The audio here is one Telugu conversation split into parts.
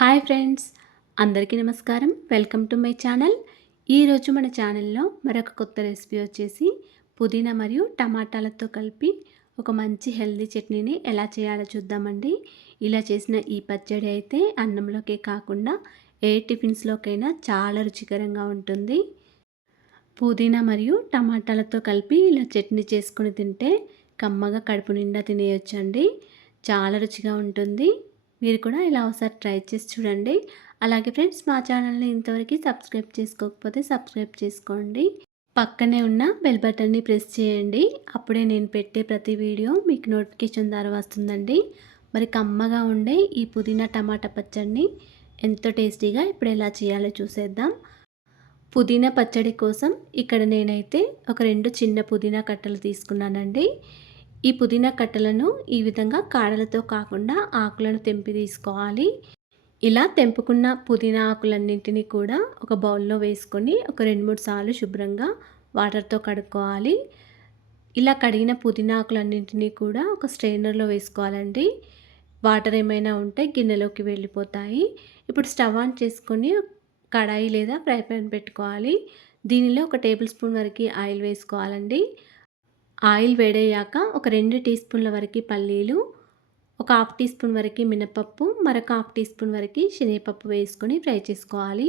హాయ్ ఫ్రెండ్స్, అందరికీ నమస్కారం. Welcome to my channel. ఈరోజు మన ఛానల్లో మరొక కొత్త రెసిపీ వచ్చేసి పుదీనా మరియు టమాటాలతో కలిపి ఒక మంచి హెల్దీ చట్నీని ఎలా చేయాలో చూద్దామండి. ఇలా చేసిన ఈ పచ్చడి అయితే అన్నంలోకే కాకుండా ఏ టిఫిన్స్లోకైనా చాలా రుచికరంగా ఉంటుంది. పుదీనా మరియు టమాటాలతో కలిపి ఇలా చట్నీ చేసుకుని తింటే కమ్మగా కడుపు నిండా తినేయొచ్చండి. చాలా రుచిగా ఉంటుంది. మీరు కూడా ఇలా ఒకసారి ట్రై చేసి చూడండి. అలాగే ఫ్రెండ్స్, మా ఛానల్ని ఇంతవరకు సబ్స్క్రైబ్ చేసుకోకపోతే సబ్స్క్రైబ్ చేసుకోండి. పక్కనే ఉన్న బెల్ బటన్ని ప్రెస్ చేయండి. అప్పుడే నేను పెట్టే ప్రతి వీడియో మీకు నోటిఫికేషన్ ద్వారా వస్తుందండి. మరి కమ్మగా ఉండే ఈ పుదీనా టమాటా పచ్చడిని ఎంతో టేస్టీగా ఇప్పుడు ఎలా చేయాలో చూసేద్దాం. పుదీనా పచ్చడి కోసం ఇక్కడ నేనైతే ఒక 2 చిన్న పుదీనా కట్టలు తీసుకున్నానండి. ఈ పుదీనా కట్టలను ఈ విధంగా కాడలతో కాకుండా ఆకులను తెంపి తీసుకోవాలి. ఇలా తెంపుకున్న పుదీనా ఆకులన్నింటినీ కూడా ఒక బౌల్లో వేసుకొని ఒక 2-3 సార్లు శుభ్రంగా వాటర్తో కడుక్కోవాలి. ఇలా కడిగిన పుదీనా ఆకులన్నింటినీ కూడా ఒక స్ట్రైనర్లో వేసుకోవాలండి. వాటర్ ఏమైనా ఉంటే గిన్నెలోకి వెళ్ళిపోతాయి. ఇప్పుడు స్టవ్ ఆన్ చేసుకొని కడాయి లేదా ఫ్రై పాన్ పెట్టుకోవాలి. దీనిలో ఒక టేబుల్ స్పూన్ వరకు ఆయిల్ వేసుకోవాలండి. ఆయిల్ వేడయ్యాక ఒక 2 టీ స్పూన్ల వరకు పల్లీలు, ఒక హాఫ్ టీ స్పూన్ వరకు మినపప్పు, మరొక హాఫ్ టీ స్పూన్ వరకు శనగపప్పు వేసుకొని ఫ్రై చేసుకోవాలి.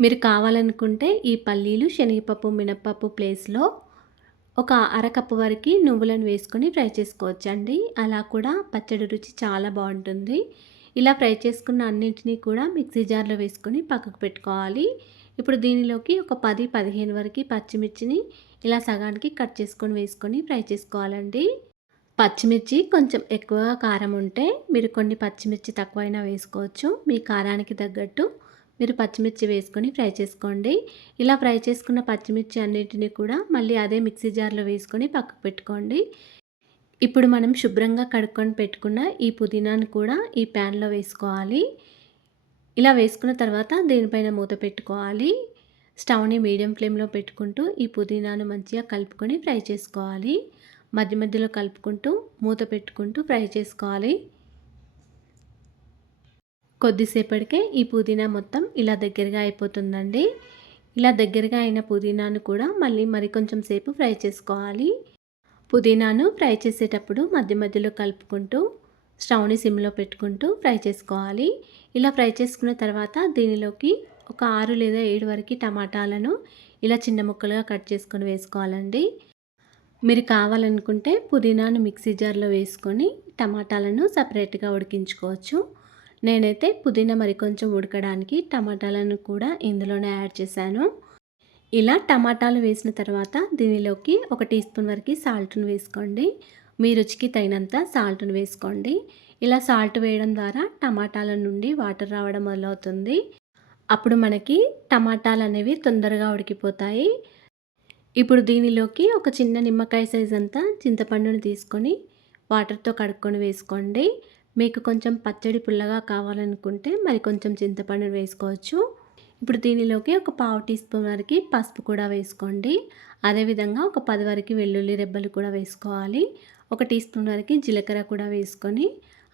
మీరు కావాలనుకుంటే ఈ పల్లీలు, శనగపప్పు, మినపప్పు ప్లేస్లో ఒక అరకప్పు వరకు నువ్వులను వేసుకొని ఫ్రై చేసుకోవచ్చండి. అలా కూడా పచ్చడి రుచి చాలా బాగుంటుంది. ఇలా ఫ్రై చేసుకున్న అన్నింటినీ కూడా మిక్సీ జార్లో వేసుకొని పక్కకు పెట్టుకోవాలి. ఇప్పుడు దీనిలోకి ఒక 10-15 వరకు పచ్చిమిర్చిని ఇలా సగానికి కట్ చేసుకొని వేసుకొని ఫ్రై చేసుకోవాలండి. పచ్చిమిర్చి కొంచెం ఎక్కువగా కారం ఉంటే మీరు కొన్ని పచ్చిమిర్చి తక్కువైనా వేసుకోవచ్చు. మీ కారానికి తగ్గట్టు మీరు పచ్చిమిర్చి వేసుకొని ఫ్రై చేసుకోండి. ఇలా ఫ్రై చేసుకున్న పచ్చిమిర్చి అన్నిటిని కూడా మళ్ళీ అదే మిక్సీ జార్లో వేసుకొని పక్కకు పెట్టుకోండి. ఇప్పుడు మనం శుభ్రంగా కడుక్కొని పెట్టుకున్న ఈ పుదీనాను కూడా ఈ ప్యాన్లో వేసుకోవాలి. ఇలా వేసుకున్న తర్వాత దీనిపైన మూత పెట్టుకోవాలి. స్టవ్ని మీడియం ఫ్లేమ్లో పెట్టుకుంటూ ఈ పుదీనాను మంచిగా కలుపుకొని ఫ్రై చేసుకోవాలి. మధ్య మధ్యలో కలుపుకుంటూ మూత పెట్టుకుంటూ ఫ్రై చేసుకోవాలి. కొద్దిసేపటికే ఈ పుదీనా మొత్తం ఇలా దగ్గరగా అయిపోతుందండి. ఇలా దగ్గరగా అయిన పుదీనాను కూడా మళ్ళీ కొంచెం సేపు ఫ్రై చేసుకోవాలి. పుదీనాను ఫ్రై చేసేటప్పుడు మధ్య మధ్యలో కలుపుకుంటూ స్టవ్ని సిమ్లో పెట్టుకుంటూ ఫ్రై చేసుకోవాలి. ఇలా ఫ్రై చేసుకున్న తర్వాత దీనిలోకి ఒక 6 లేదా 7 వరకు టమాటాలను ఇలా చిన్న ముక్కలుగా కట్ చేసుకొని వేసుకోవాలండి. మీరు కావాలనుకుంటే పుదీనాను మిక్సీ జార్లో వేసుకొని టమాటాలను సపరేట్గా ఉడికించుకోవచ్చు. నేనైతే పుదీనా కొంచెం ఉడకడానికి టమాటాలను కూడా ఇందులోనే యాడ్ చేశాను. ఇలా టమాటాలు వేసిన తర్వాత దీనిలోకి ఒక టీ స్పూన్ వరకు సాల్ట్ను వేసుకోండి. మీ రుచికి తగినంత సాల్ట్ను వేసుకోండి. ఇలా సాల్ట్ వేయడం ద్వారా టమాటాల నుండి వాటర్ రావడం మొదలవుతుంది. అప్పుడు మనకి టమాటాలు అనేవి తొందరగా ఉడికిపోతాయి. ఇప్పుడు దీనిలోకి ఒక చిన్న నిమ్మకాయ సైజ్ అంతా చింతపండుని తీసుకొని వాటర్తో కడుక్కొని వేసుకోండి. మీకు కొంచెం పచ్చడి పుల్లగా కావాలనుకుంటే కొంచెం చింతపండుని వేసుకోవచ్చు. ఇప్పుడు దీనిలోకి ఒక పావు టీ స్పూన్ వరకు పసుపు కూడా వేసుకోండి. అదేవిధంగా ఒక 10 వరకు వెల్లుల్లి రెబ్బలు కూడా వేసుకోవాలి. ఒక టీ స్పూన్ వరకు జీలకర్ర కూడా వేసుకొని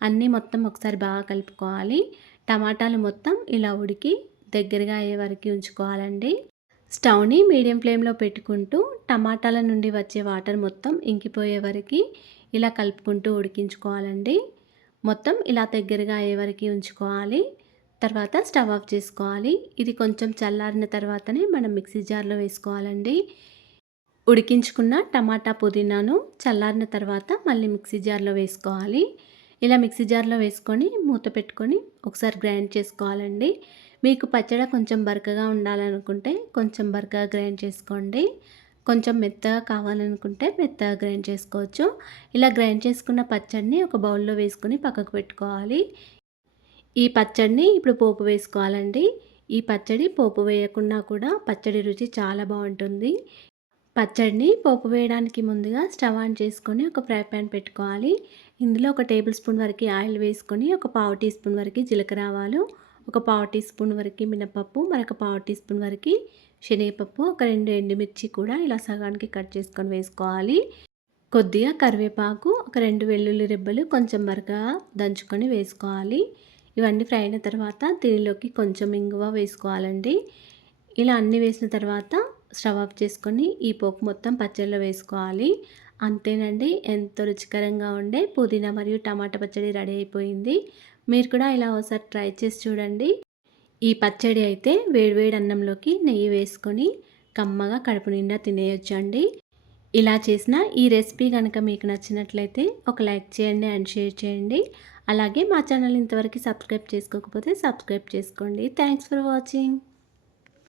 అన్నీ మొత్తం ఒకసారి బాగా కలుపుకోవాలి. టమాటాలు మొత్తం ఇలా ఉడికి దగ్గరగా అయ్యే వరకు ఉంచుకోవాలండి. స్టవ్ని మీడియం ఫ్లేమ్లో పెట్టుకుంటూ టమాటాల నుండి వచ్చే వాటర్ మొత్తం ఇంకిపోయే వరకు ఇలా కలుపుకుంటూ ఉడికించుకోవాలండి. మొత్తం ఇలా దగ్గరగా అయ్యే వరకు ఉంచుకోవాలి. తర్వాత స్టవ్ ఆఫ్ చేసుకోవాలి. ఇది కొంచెం చల్లారిన తర్వాతనే మనం మిక్సీ జార్లో వేసుకోవాలండి. ఉడికించుకున్న టమాటా పుదీనాను చల్లారిన తర్వాత మళ్ళీ మిక్సీ జార్లో వేసుకోవాలి. ఇలా మిక్సీ జార్లో వేసుకొని మూత పెట్టుకొని ఒకసారి గ్రైండ్ చేసుకోవాలండి. మీకు పచ్చడి కొంచెం బరకగా ఉండాలనుకుంటే కొంచెం బరకగా గ్రైండ్ చేసుకోండి. కొంచెం మెత్తగా కావాలనుకుంటే మెత్తగా గ్రైండ్ చేసుకోవచ్చు. ఇలా గ్రైండ్ చేసుకున్న పచ్చడిని ఒక బౌల్లో వేసుకొని పక్కకు పెట్టుకోవాలి. ఈ పచ్చడిని ఇప్పుడు పోపు వేసుకోవాలండి. ఈ పచ్చడి పోపు వేయకుండా కూడా పచ్చడి రుచి చాలా బాగుంటుంది. పచ్చడిని పోపు వేయడానికి ముందుగా స్టవ్ ఆన్ చేసుకొని ఒక ఫ్రై పాన్ పెట్టుకోవాలి. ఇందులో ఒక టేబుల్ స్పూన్ వరకు ఆయిల్ వేసుకొని ఒక పావు టీ స్పూన్ వరకు జీలకర్ర ఆవాలు, ఒక పావు టీ స్పూన్ వరకు మినపప్పు, మరొక పావు టీ స్పూన్ వరకు శనగపప్పు, ఒక 2 ఎండుమిర్చి కూడా ఇలా సగానికి కట్ చేసుకొని వేసుకోవాలి. కొద్దిగా కరివేపాకు, ఒక 2 వెల్లుల్లి రెబ్బలు కొంచెం బరకగా దంచుకొని వేసుకోవాలి. ఇవన్నీ ఫ్రై అయిన తర్వాత దీనిలోకి కొంచెం ఇంగువ వేసుకోవాలండి. ఇలా అన్నీ వేసిన తర్వాత స్టవ్ ఆఫ్ చేసుకొని ఈ పోపు మొత్తం పచ్చడిలో వేసుకోవాలి. అంతేనండి, ఎంతో రుచికరంగా ఉండే పుదీనా మరియు టమాటా పచ్చడి రెడీ అయిపోయింది. మీరు కూడా ఇలా ఒకసారి ట్రై చేసి చూడండి. ఈ పచ్చడి అయితే వేడివేడి అన్నంలోకి నెయ్యి వేసుకొని కమ్మగా కడుపు నిండా తినేయొచ్చండి. ఇలా చేసిన ఈ రెసిపీ కనుక మీకు నచ్చినట్లయితే ఒక లైక్ చేయండి అండ్ షేర్ చేయండి. అలాగే మా ఛానల్ ఇంతవరకు సబ్స్క్రైబ్ చేసుకోకపోతే సబ్స్క్రైబ్ చేసుకోండి. Thanks for watching.